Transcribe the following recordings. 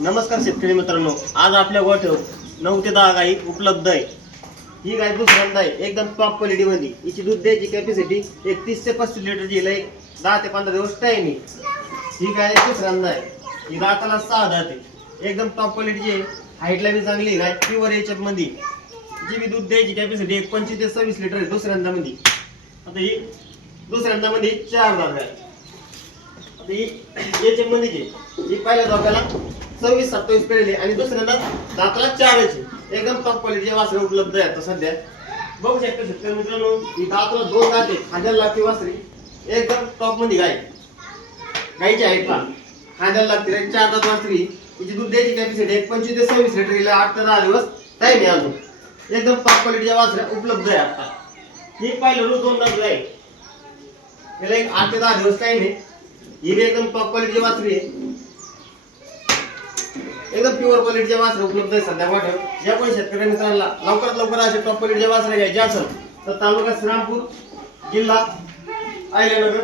नमस्कार शेतकरी मित्रांनो, आज आपल्या गोठ्यावर 9 ते 10 गाई उपलब्ध आहे। ही गाय दुसऱ्यांदा आहे, एकदम टॉप क्वालिटी मध्ये। हिची दूध द्यायची कॅपॅसिटी 30 ते 35 लिटर ची आहे। 10 ते 15 दिवस टाइम आहे। ही गाय दुसऱ्यांदा आहे। ही दाताला 6 दात आहे, एकदम टॉप क्वालिटीची आहे। हाईटला बी चांगली गाय, प्युअर एचएफ मध्ये। जी बी दूध द्यायची कॅपॅसिटी 25 ते 26 लिटर आहे दुसऱ्यांदा मध्ये। आता ही दुसऱ्यांदा मध्ये 4 दात आहे। आता ही एचएफ मध्ये ही पहिल्या दोघाला 26-27 पेरले आणि दुसऱ्यांदा दाताला 4 आहे। एकदम टॉप क्वालिटीचे वासरे उपलब्ध आहेत सध्या। बघू शकता शेतकरी मित्रांनो, ही दाताला 2 दात आहे, खांद्याला लागते वासरी। एकदम टॉप मध्ये गाय, गायची आहे का खांद्याला लागते 4 दात वासरी। हिची दूध द्यायची कॅपॅसिटी 25 ते 26 लिटर, गेल्या 8 ते 10 दिवस टाइम आहे अजून। एकदम टॉप क्वालिटीच्या वासऱ्या उपलब्ध आहे आता। ही पहिलं रोज 2 दात आहे, गेल्या 8 ते 10 दिवस टाइम आहे। ही एकदम टॉप क्वालिटीची वासरी आहे, एकदम प्युअर क्वालिटीचे वासरे उपलब्ध आहे सध्या गोठ्यावर। ज्या कोणी शेतकरी मित्रांना लवकरात लवकर असे टॉप क्वालिटीचे वासरे घ्यायचे असेल तर तालुका श्रीरामपूर, जिल्हा अहिल्यानगर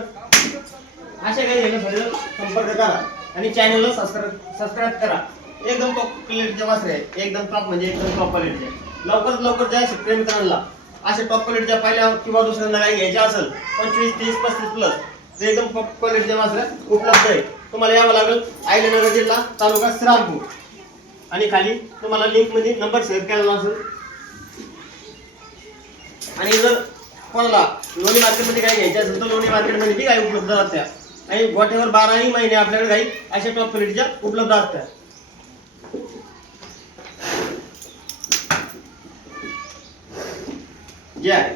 अशा काही घेण्यासाठी संपर्क करा आणि चॅनलला सबस्क्राइब करा। एकदम टॉप क्वालिटीचे वासरे आहेत, एकदम टॉप म्हणजे एकदम टॉप क्वालिटीचे। लवकरात लवकर ज्या शेतकरी मित्रांना असे टॉप क्वालिटीच्या पहिल्या किंवा दुसऱ्यांदा काही घ्यायचे असेल 25, 30, 35 प्लस एकदम टॉप क्वालिटीचे वासरे उपलब्ध आहे। तुम्हाला यावं लागेल अहिल्यानगर जिल्हा तालुका श्रीरामपूर आणि खाली तुम्हाला लिंक मध्ये नंबर शेअर केलेला असेल। आणि जर कोणाला लोणी मार्केट मध्ये काही घ्यायचे असेल तर लोणी मार्केट मध्ये बी काही उपलब्ध असतात आणि गोठ्यावर 12 महिने आपल्याकडे काही अशा टॉप क्वालिटीच्या उपलब्ध असतात। जय